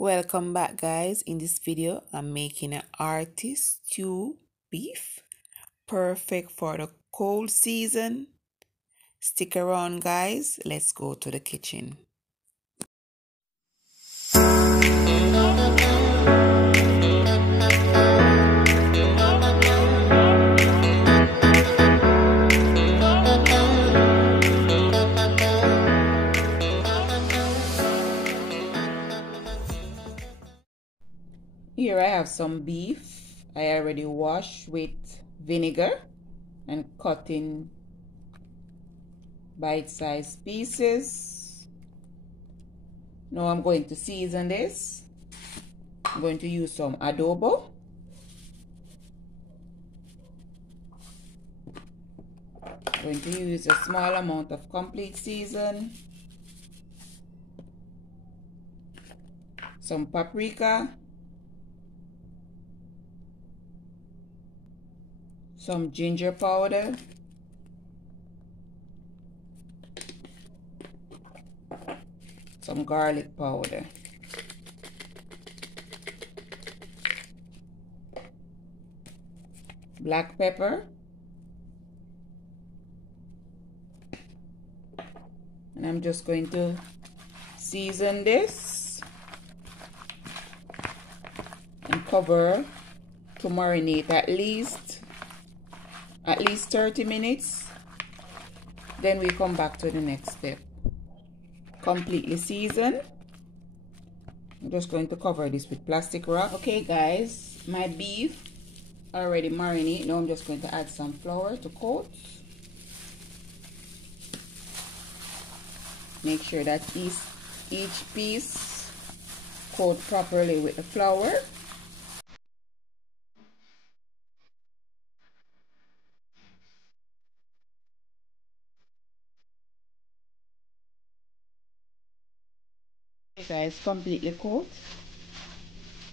Welcome back, guys. In this video I'm making an hearty stew beef, perfect for the cold season. Stick around, guys. Let's go to the kitchen. Here I have some beef. I already washed with vinegar and cut in bite-sized pieces. Now I'm going to season this. I'm going to use some adobo. I'm going to use a small amount of complete season. Some paprika. Some ginger powder, some garlic powder, black pepper, and I'm just going to season this and cover to marinate at least 30 minutes. Then we come back to the next step. Completely seasoned. I'm just going to cover this with plastic wrap. Okay, guys, my beef already marinated. Now I'm just going to add some flour to coat. Make sure that each piece coat properly with the flour. Guys, completely coat.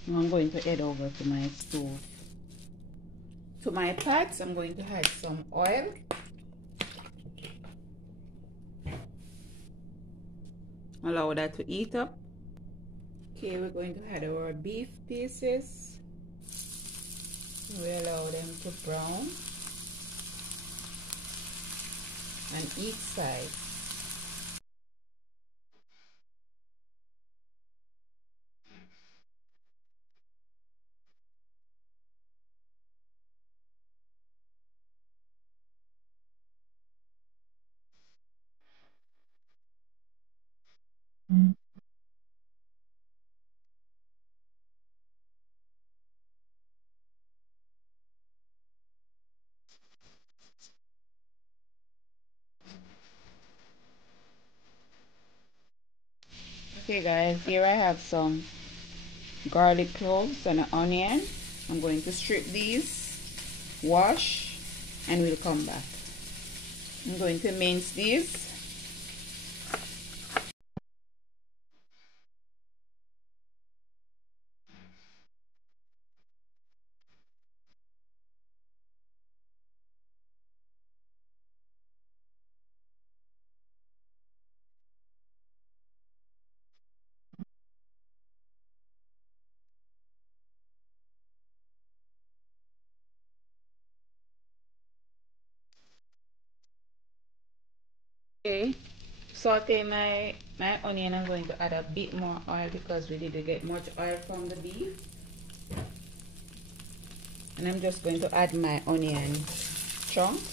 Now I'm going to head over to my stove. To my pots, I'm going to add some oil. Allow that to heat up. Okay, we're going to add our beef pieces. We allow them to brown on each side. Okay, guys, here I have some garlic cloves and an onion. I'm going to strip these, wash, and we'll come back. I'm going to mince these. Okay, saute my onion. I'm going to add a bit more oil because we didn't get much oil from the beef. And I'm just going to add my onion chunks.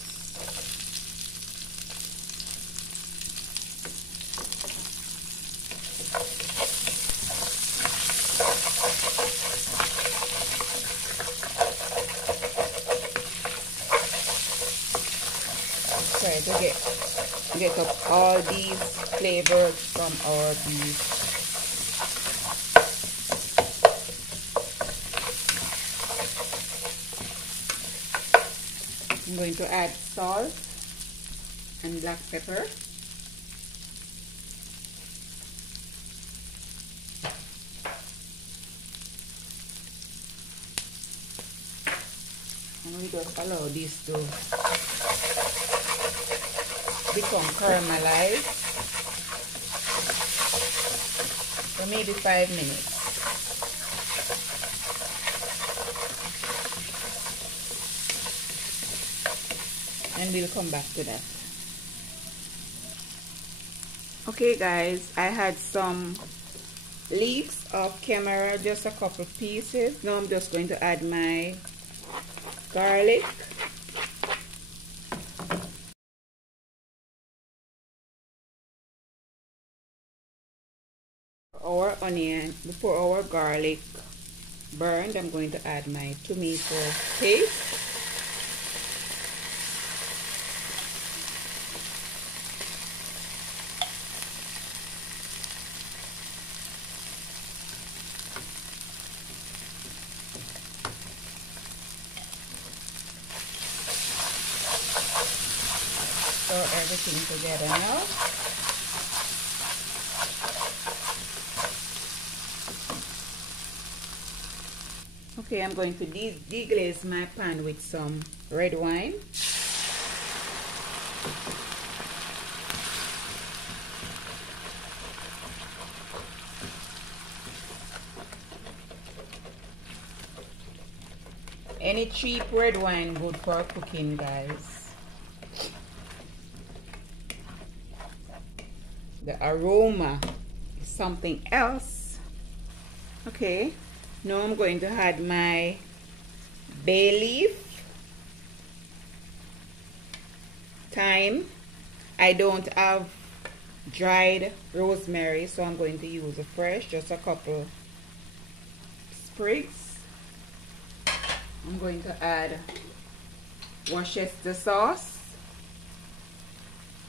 Try to get up all these flavors from our beef. I'm going to add salt and black pepper. And we just allow this to become caramelized for maybe 5 minutes. and we'll come back to that. Okay guys, I had some leaves of camera, just a couple pieces. Now I'm just going to add my garlic, our onion. Before our garlic burned, I'm going to add my tomato paste. Stir everything together now. Okay, I'm going to deglaze my pan with some red wine. Any cheap red wine good for cooking, guys. The aroma is something else. Okay, now I'm going to add my bay leaf, thyme. I don't have dried rosemary, so I'm going to use a fresh, just a couple sprigs. I'm going to add Worcester sauce.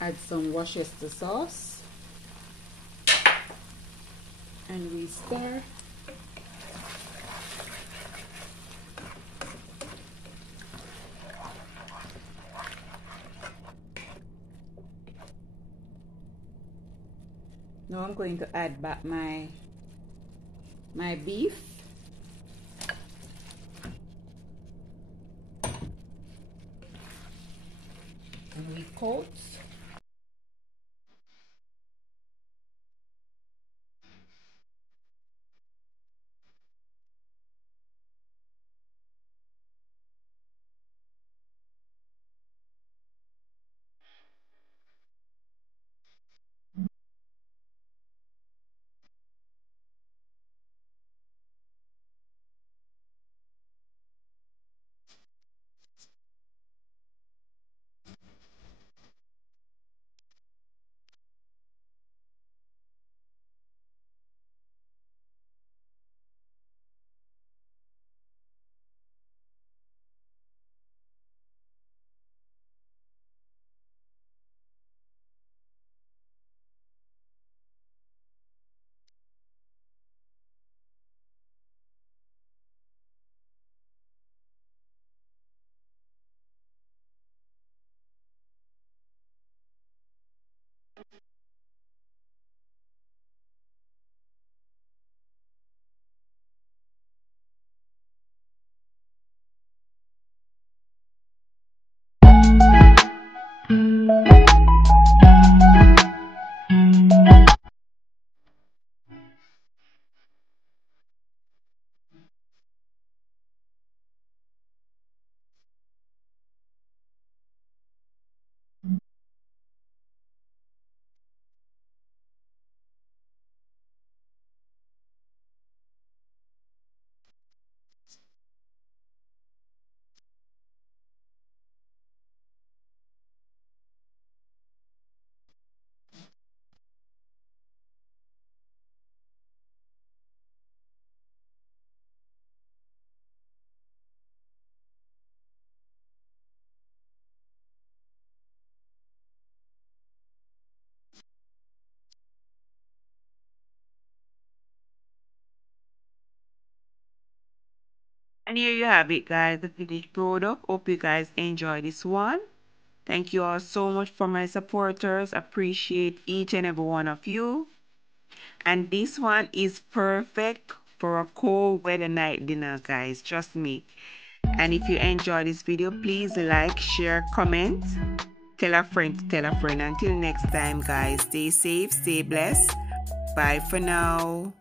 Add some Worcester sauce. And we stir. Now I'm going to add back my beef. And we coat. And here you have it, guys, the finished product. Hope you guys enjoy this one. Thank you all so much for my supporters. Appreciate each and every one of you. And this one is perfect for a cold weather night dinner, guys. Trust me. And if you enjoy this video, please like, share, comment. Tell a friend to tell a friend. Until next time, guys, stay safe, stay blessed. Bye for now.